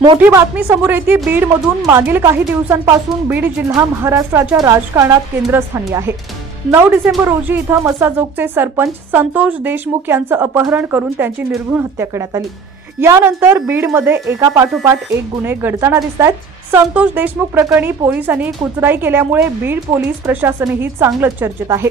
मोठी बातमी समोर येते बीडमधून। मागील काही दिवसांपासून बीड जिल्हा महाराष्ट्राच्या राजकारणात केंद्रस्थानी आहे। 9 डिसेंबर रोजी इथं मसाजोगचे सरपंच संतोष देशमुख यांचं अपहरण करून त्यांची निर्घृण हत्या करण्यात आली। यानंतर बीडमध्ये एका पाठोपाठ एक गुन्हे घडताना दिसतात। संतोष देशमुख प्रकरणी पोलिसांनी कुचराई केल्यामुळे बीड पोलीस प्रशासनही चांगलंच चर्चेत आहे।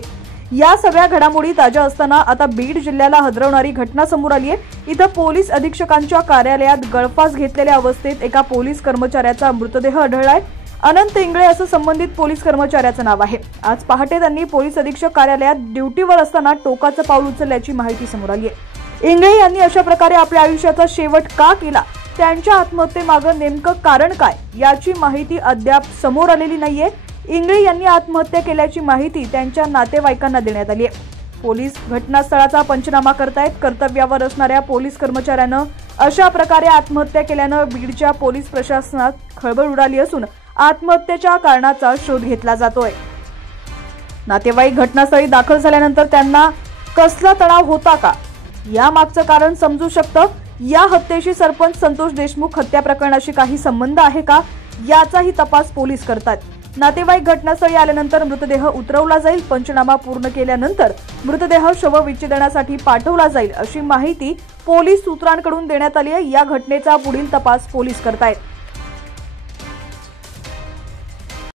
या सगळ्या घडामोडी ताज्या असताना आता बीड जिल्ह्याला हादरवणारी घटना समोर आली आहे। इथं पोलीस अधीक्षकांच्या कार्यालयात गळफास घेतलेल्या अवस्थेत एका पोलीस कर्मचाऱ्याचा मृतदेह आढळलाय। अनंत इंगळे असं संबंधित पोलीस कर्मचाऱ्याचं नाव आहे। आज पहाटे त्यांनी पोलीस अधीक्षक कार्यालयात ड्युटीवर असताना टोकाचं पाऊल उचलल्याची माहिती समोर आली आहे। इंगळे यांनी अशा प्रकारे आपल्या आयुष्याचा शेवट का केला, त्यांच्या आत्महत्येमागे नेमकं कारण काय याची माहिती अद्याप समोर आलेली नाहीये। इंगळे यांनी आत्महत्या केल्याची माहिती त्यांच्या नातेवाईकांना देण्यात आली आहे। पोलीस घटनास्थळाचा पंचनामा करतायत। कर्तव्यावर असणाऱ्या पोलीस कर्मचाऱ्यानं अशा प्रकारे आत्महत्या केल्यानं बीडच्या पोलीस प्रशासनात खळबळ उडाली असून आत्महत्येच्या कारणाचा शोध घेतला जातोय। नातेवाईक घटनास्थळी दाखल झाल्यानंतर त्यांना कसला तणाव होता का, या मागचं कारण समजू शकतं। या हत्येशी सरपंच संतोष देशमुख हत्या प्रकरणाशी काही संबंध आहे का, याचाही तपास पोलीस करतात। नातेवाईक घटनास्थळी आल्यानंतर मृतदेह उतरवला जाईल। पंचनामा पूर्ण केल्यानंतर मृतदेह शवविच्छेदनासाठी पाठवला जाईल अशी माहिती पोलीस सूत्रांकडून देण्यात आली आहे। या घटनेचा पुढील तपास पोलीस करतायत।